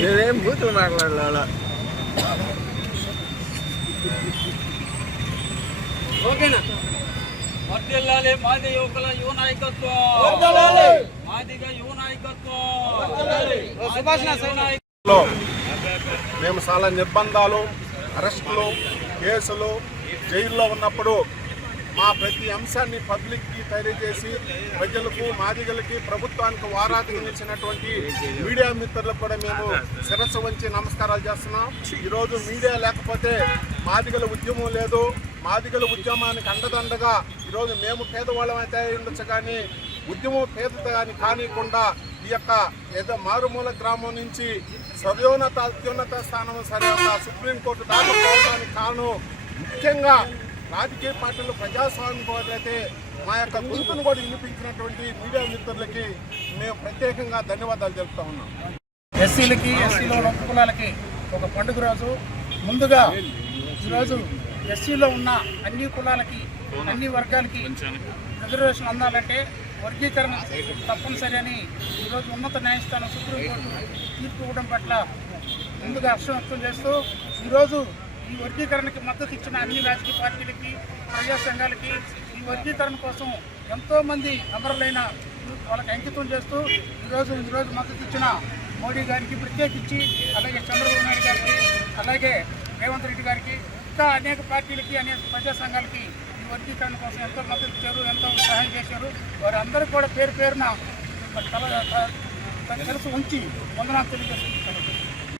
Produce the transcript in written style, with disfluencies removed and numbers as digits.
నేనేం బూతులు మాట్లాడాల. ఓకేనా? వర్ధిల్లాలి మాది యువకుల యువ నాయకత్వం, మాదిగా యువ నాయకత్వం. మేము చాలా నిర్బంధాలు, అరెస్టులు, కేసులు, జైల్లో ఉన్నప్పుడు మా ప్రతి అంశాన్ని పబ్లిక్కి తెలియజేసి ప్రజలకు, మాదిగలకి, ప్రభుత్వానికి వారాధించినటువంటి మీడియా మిత్రులకు కూడా మేము శిరస్సు వంచి నమస్కారాలు చేస్తున్నాం. ఈరోజు మీడియా లేకపోతే మాదిగల ఉద్యమం లేదు. మాదిగల ఉద్యమానికి అండదండగా ఈరోజు మేము పేదవాళ్ళం అయితే ఉండొచ్చు, కానీ ఉద్యమం పేదగాని కానికుండా ఈ యొక్క ఏదో మారుమూల గ్రామం నుంచి అత్యున్నత స్థానం సరే సుప్రీంకోర్టు దాకా పోవడానికి కారణం ముఖ్యంగా రాజకీయ పార్టీలు ప్రజాస్వామ్యం అయితే మా యొక్క గొంతును కూడా వినిపించినటువంటి మీడియా మిత్రులకి మేము ప్రత్యేకంగా ధన్యవాదాలు తెలుపుతా ఉన్నాం. ఎస్సీలకి, ఎస్సీలో ఉన్న కులాలకి ఒక పండుగ రోజు. ముందుగా ఈరోజు ఎస్సీలో ఉన్న అన్ని కులాలకి, అన్ని వర్గాలకి రిజర్వేషన్ అందాలంటే వర్గీకరణ తప్పనిసరి అని ఈరోజు ఉన్నత న్యాయస్థానం సుప్రీంకోర్టు తీర్పు ఇవ్వడం పట్ల ముందుగా హర్షం వ్యక్తం చేస్తూ ఈరోజు ఈ వర్గీకరణకి మద్దతు ఇచ్చిన అన్ని రాజకీయ పార్టీలకి, ప్రజా సంఘాలకి ఈ వర్గీకరణ కోసం ఎంతోమంది అమరులైన వాళ్ళకి అంకితం చేస్తూ ఈరోజు మద్దతు ఇచ్చిన మోడీ గారికి ప్రత్యేకించి, అలాగే చంద్రబాబు నాయుడు గారికి, అలాగే రేవంత్ రెడ్డి గారికి, ఇంకా అనేక పార్టీలకి, అనేక ప్రజా సంఘాలకి ఈ వర్గీకరణ కోసం ఎంతో మద్దతు ఇచ్చారు, ఎంతో సహాయం చేశారు. వారందరూ కూడా పేరు పేరున తెలుసు ఉంచి వందనాలు తెలియజేస్తున్నారు.